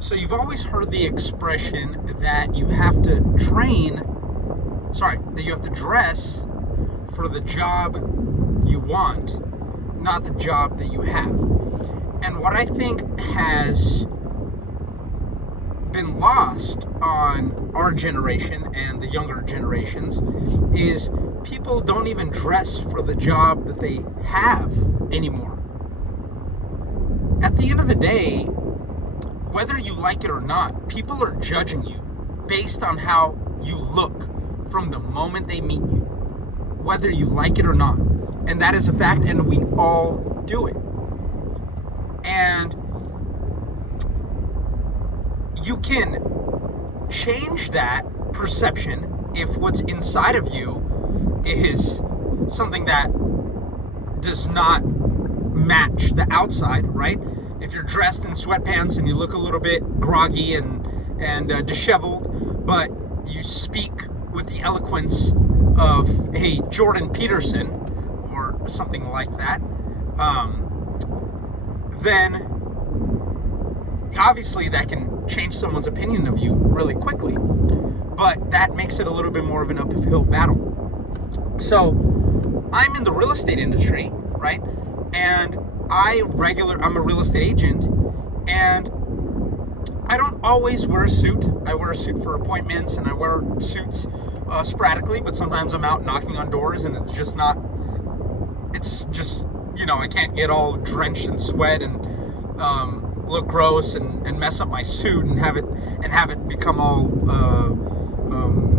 So you've always heard the expression that you have to that you have to dress for the job you want, not the job that you have. And what I think has been lost on our generation and the younger generations is people don't even dress for the job that they have anymore. At the end of the day, whether you like it or not, people are judging you based on how you look from the moment they meet you, whether you like it or not. And that is a fact, and we all do it. And you can change that perception if what's inside of you is something that does not match the outside, right? If you're dressed in sweatpants and you look a little bit groggy and disheveled, but you speak with the eloquence of a Jordan Peterson or something like that, then obviously that can change someone's opinion of you really quickly. But that makes it a little bit more of an uphill battle. So I'm in the real estate industry, right? And I'm a real estate agent, and I don't always wear a suit. I wear a suit for appointments, and I wear suits sporadically, but sometimes I'm out knocking on doors, and it's just, I can't get all drenched in sweat and look gross and mess up my suit and have it become all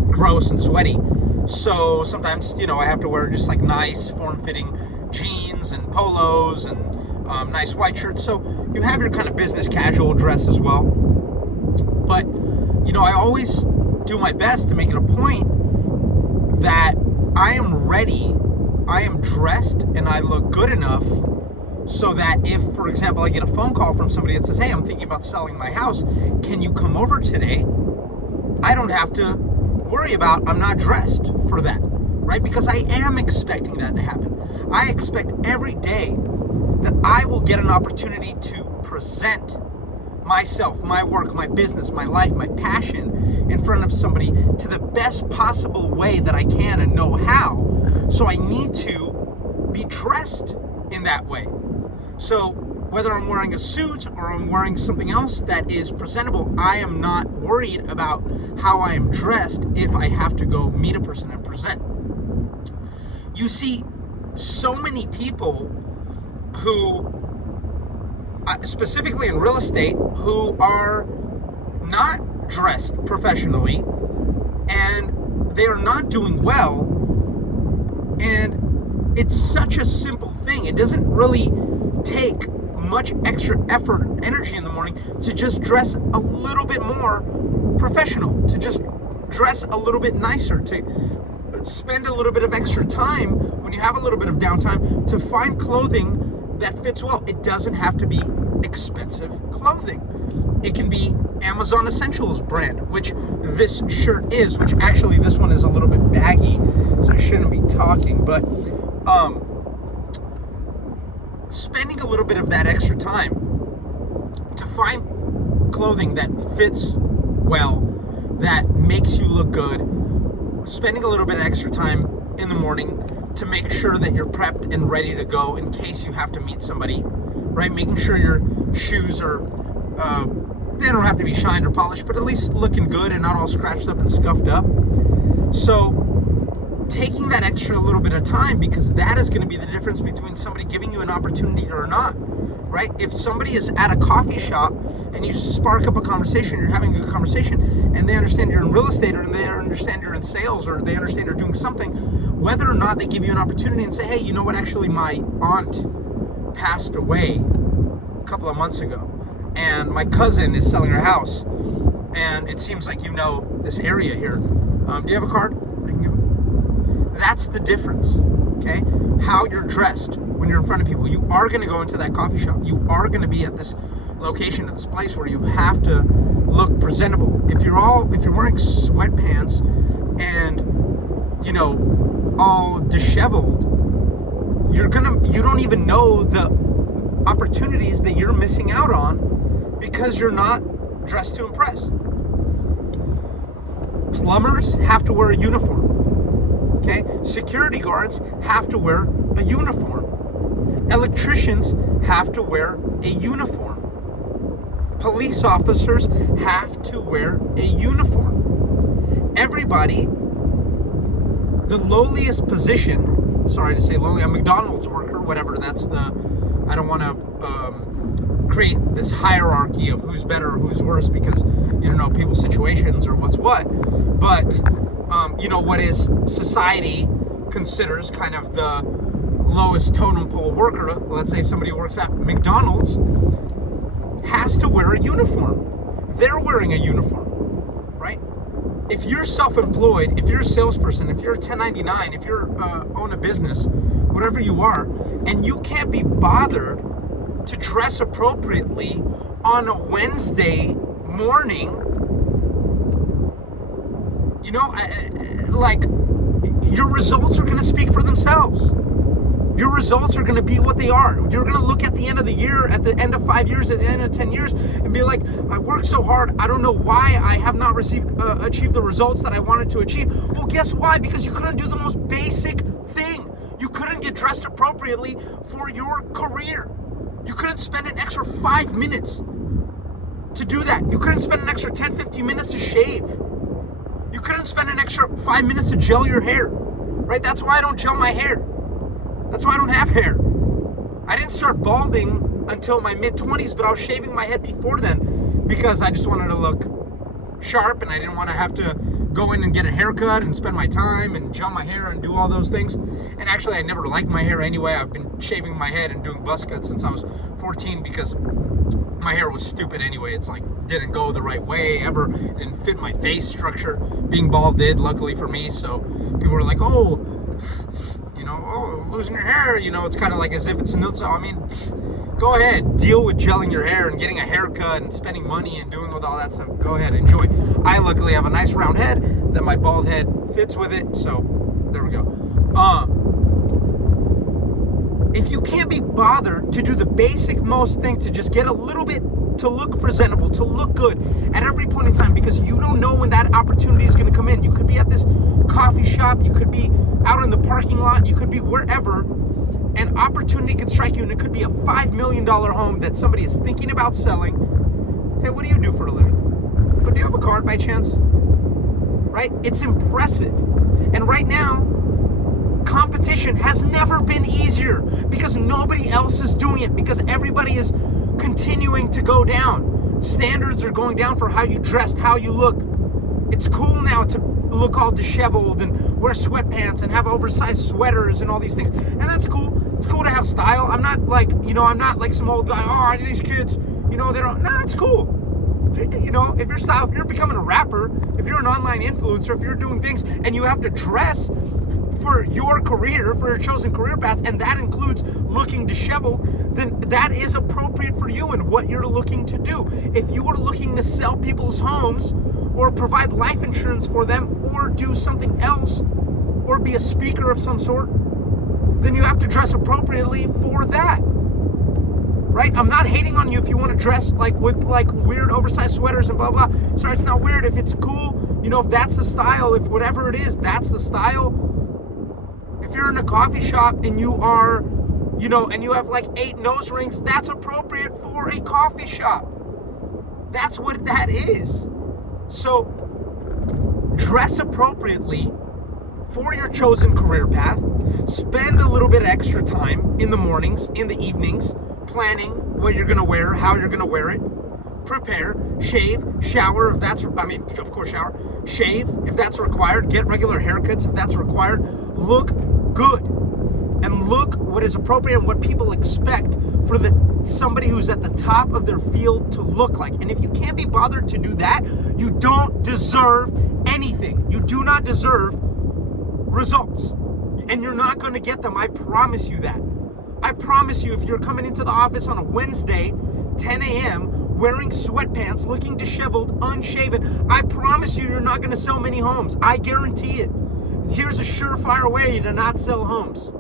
gross and sweaty. So sometimes, I have to wear just like nice form-fitting jeans and polos and nice white shirts. So you have your kind of business casual dress as well. But, I always do my best to make it a point that I am ready, I am dressed, and I look good enough so that if, for example, I get a phone call from somebody that says, hey, I'm thinking about selling my house, can you come over today? I don't have to worry about I'm not dressed for that, right? Because I am expecting that to happen. I expect every day that I will get an opportunity to present myself, my work, my business, my life, my passion in front of somebody to the best possible way that I can and know how. So I need to be dressed in that way. So whether I'm wearing a suit or I'm wearing something else that is presentable, I am not worried about how I am dressed if I have to go meet a person and present. You see so many people who, specifically in real estate, who are not dressed professionally and they are not doing well. And it's such a simple thing. It doesn't really take much extra effort or energy in the morning to just dress a little bit more professional, to just dress a little bit nicer, to spend a little bit of extra time when you have a little bit of downtime to find clothing that fits well. It doesn't have to be expensive clothing. It can be Amazon Essentials brand, which this shirt is, which actually this one is a little bit baggy, so I shouldn't be talking, but spending a little bit of that extra time to find clothing that fits well, that makes you look good, spending a little bit of extra time in the morning to make sure that you're prepped and ready to go in case you have to meet somebody, right? Making sure your shoes are, they don't have to be shined or polished, but at least looking good and not all scratched up and scuffed up. So taking that extra little bit of time, because that is going to be the difference between somebody giving you an opportunity or not, right? If somebody is at a coffee shop and you spark up a conversation, you're having a good conversation, and they understand you're in real estate, or they understand you're in sales, or they understand you're doing something, whether or not they give you an opportunity and say, hey, you know what, actually my aunt passed away a couple of months ago, and my cousin is selling her house, and it seems like you know this area here. Do you have a card? I can give it. That's the difference, okay? How you're dressed when you're in front of people. You are going to go into that coffee shop. You are going to be at this location, at this place where you have to look presentable. If you're wearing sweatpants and, all disheveled, you don't even know the opportunities that you're missing out on because you're not dress to impress. Plumbers have to wear a uniform. Okay? Security guards have to wear a uniform. Electricians have to wear a uniform. Police officers have to wear a uniform. Everybody, the lowliest position, sorry to say lowly, a McDonald's worker, whatever, I don't want to create this hierarchy of who's better or who's worse because you don't know people's situations or what's what. But, what is society considers kind of the lowest totem pole worker, let's say somebody who works at McDonald's, has to wear a uniform. They're wearing a uniform, right? If you're self-employed, if you're a salesperson, if you're a 1099, if you're own a business, whatever you are, and you can't be bothered to dress appropriately on a Wednesday morning, your results are going to speak for themselves. Your results are going to be what they are. You're going to look at the end of the year, at the end of 5 years, at the end of 10 years, and be like, I worked so hard. I don't know why I have not achieved the results that I wanted to achieve. Well, guess why? Because you couldn't do the most basic thing. You couldn't get dressed appropriately for your career. You couldn't spend an extra 5 minutes to do that. You couldn't spend an extra 10, 15 minutes to shave. You couldn't spend an extra 5 minutes to gel your hair, right? That's why I don't gel my hair. That's why I don't have hair. I didn't start balding until my mid-20s, but I was shaving my head before then because I just wanted to look sharp and I didn't want to have to go in and get a haircut and spend my time and gel my hair and do all those things. And actually, I never liked my hair anyway. I've been shaving my head and doing buzz cuts since I was 14 because my hair was stupid anyway. It's like didn't go the right way ever, didn't fit my face structure. Being bald did, luckily for me. So people were like, oh, losing your hair, it's kind of like as if it's a nude. So I mean, go ahead, deal with gelling your hair and getting a haircut and spending money and doing with all that stuff. Go ahead, enjoy. I luckily have a nice round head that my bald head fits with it. So there we go. If you can't be bothered to do the basic most thing to just get a little bit to look presentable, to look good at every point in time, because you don't know when that opportunity is going to come in. You could be at this coffee shop, you could be out in the parking lot, you could be wherever, an opportunity could strike you, and it could be a $5 million home that somebody is thinking about selling. Hey, what do you do for a living? But do you have a card by chance? Right? It's impressive. And right now, competition has never been easier because nobody else is doing it, because everybody is continuing to go down. Standards are going down for how you dress, how you look. It's cool now to look all disheveled and wear sweatpants and have oversized sweaters and all these things. And that's cool. It's cool to have style. I'm not like, I'm not like some old guy, oh, these kids, they don't, no, it's cool. If you're style, if you're becoming a rapper, if you're an online influencer, if you're doing things and you have to dress for your career, for your chosen career path, and that includes looking disheveled, then that is appropriate for you and what you're looking to do. If you are looking to sell people's homes or provide life insurance for them or do something else or be a speaker of some sort, then you have to dress appropriately for that. Right? I'm not hating on you if you want to dress with weird oversized sweaters and blah blah. Sorry, it's not weird. If it's cool, if that's the style, if whatever it is, that's the style. If you're in a coffee shop and you are, and you have 8 nose rings, that's appropriate for a coffee shop. That's what that is. So dress appropriately for your chosen career path. Spend a little bit of extra time in the mornings, in the evenings, planning what you're going to wear, how you're going to wear it. Prepare, shave, shower of course shower, shave if that's required, get regular haircuts if that's required, look good, and look what is appropriate and what people expect for somebody who's at the top of their field to look like. And if you can't be bothered to do that, you don't deserve anything. You do not deserve results, and you're not going to get them. I promise you that. I promise you, if you're coming into the office on a Wednesday, 10 a.m., wearing sweatpants, looking disheveled, unshaven, I promise you, you're not going to sell many homes. I guarantee it. Here's a surefire way to not sell homes.